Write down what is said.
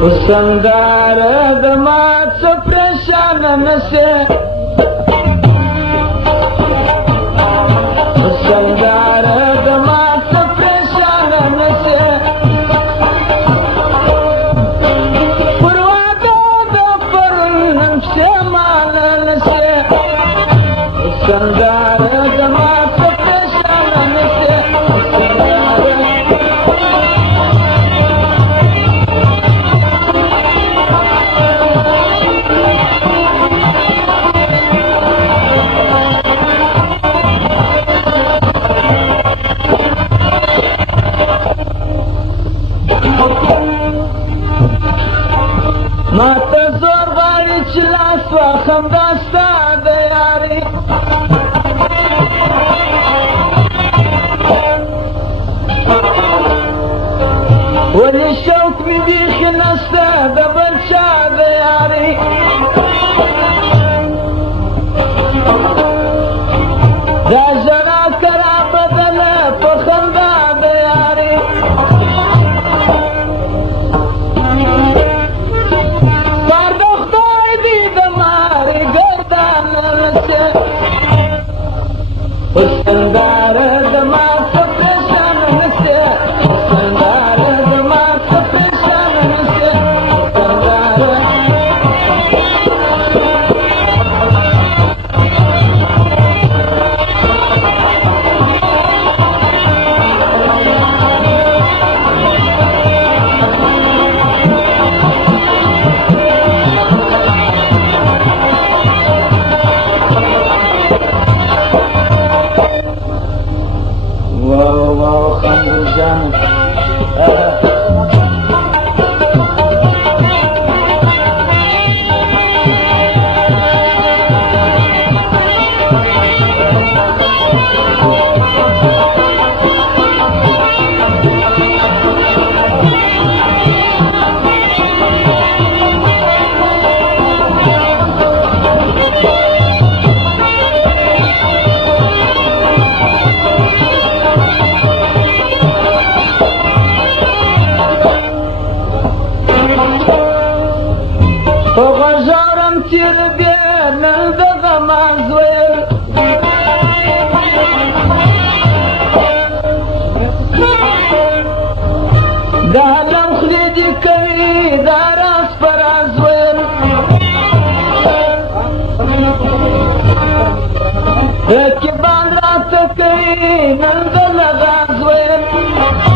وسندار دمات سپریشان نسے وسندار دمات سپریشان نسے پروادا دا پرنم سے مان نسے وسندار دمات سپریشان نسے ماتا زور غاڑی چلاس و خمداستا دیاری ولی شوق می بیخی نستا دبل چا دیاری دا جنا کرا بدل پخندا دیاری وسندار دمات سپریشان نسے وسندار دمات سپریشان نسے واو خمر جان وغزارم تیر بین دغم ازویل دالم خلیدی کوي داراس پر ازویل رکبان رات کوي نن دلغ ازویل